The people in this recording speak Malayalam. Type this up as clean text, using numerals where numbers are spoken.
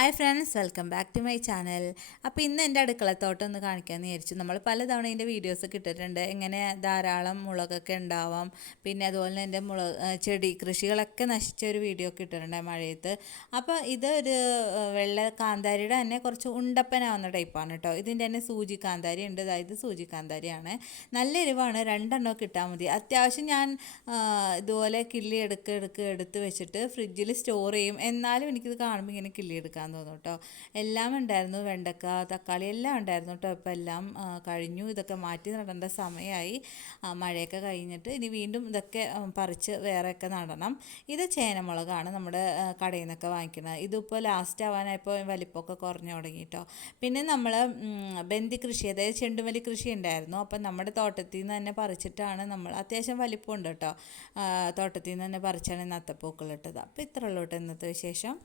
Hi friends, welcome back to my channel. അപ്പോൾ ഇന്ന് എൻ്റെ അടുക്കളത്തോട്ടം ഒന്ന് കാണിക്കാമെന്ന് വിചാരിച്ചു. നമ്മൾ പലതവണ ഇതിൻ്റെ വീഡിയോസൊക്കെ ഇട്ടിട്ടുണ്ട്. എങ്ങനെ ധാരാളം മുളകൊക്കെ ഉണ്ടാവാം, പിന്നെ അതുപോലെ എൻ്റെ ചെടി കൃഷികളൊക്കെ നശിച്ച ഒരു വീഡിയോ ഒക്കെ ഇട്ടിട്ടുണ്ട് മഴയത്ത്. അപ്പോൾ ഇതൊരു വെള്ള കാന്താരിയുടെ തന്നെ കുറച്ച് ഉണ്ടപ്പനാവുന്ന ടൈപ്പാണ് കേട്ടോ. ഇതിൻ്റെ തന്നെ സൂചി കാന്താരി ഉണ്ട്, അതായത് സൂചി കാന്താരിയാണ്. നല്ല എരിവാണ്, രണ്ടെണ്ണമൊക്കെ ഇട്ടാൽ മതി. അത്യാവശ്യം ഞാൻ ഇതുപോലെ കിള്ളി എടുത്ത് വെച്ചിട്ട് ഫ്രിഡ്ജിൽ സ്റ്റോർ ചെയ്യും. എന്നാലും എനിക്കിത് കാണുമ്പോൾ ഇങ്ങനെ കിള്ളി എടുക്കാൻ തോന്നും കേട്ടോ. എല്ലാം ഉണ്ടായിരുന്നു, വെണ്ടക്ക, തക്കാളി എല്ലാം ഉണ്ടായിരുന്നു കേട്ടോ. ഇപ്പം എല്ലാം കഴിഞ്ഞു. ഇതൊക്കെ മാറ്റി നടേണ്ട സമയമായി. മഴയൊക്കെ കഴിഞ്ഞിട്ട് ഇനി വീണ്ടും ഇതൊക്കെ പറിച്ച് വേറെയൊക്കെ നടണം. ഇത് ചേനമുളകാണ്, നമ്മുടെ കടയിൽ നിന്നൊക്കെ വാങ്ങിക്കുന്നത്. ഇതിപ്പോൾ ലാസ്റ്റ് ആവാനായപ്പോൾ വലിപ്പമൊക്കെ കുറഞ്ഞു തുടങ്ങി കേട്ടോ. പിന്നെ നമ്മൾ ബന്ദി കൃഷി, അതായത് ചെണ്ടുമല്ലി കൃഷി ഉണ്ടായിരുന്നു. അപ്പം നമ്മുടെ തോട്ടത്തിൽ നിന്ന് തന്നെ പറിച്ചിട്ടാണ് നമ്മൾ, അത്യാവശ്യം വലിപ്പമുണ്ട് കേട്ടോ, തോട്ടത്തിൽ നിന്ന് തന്നെ പറിച്ചാണ് ഇന്ന് അത്തപ്പൂക്കൾ ഇട്ടത്. അപ്പോൾ ഇത്ര ഉള്ളൂ കേട്ടോ ഇന്നത്തെ വിശേഷം.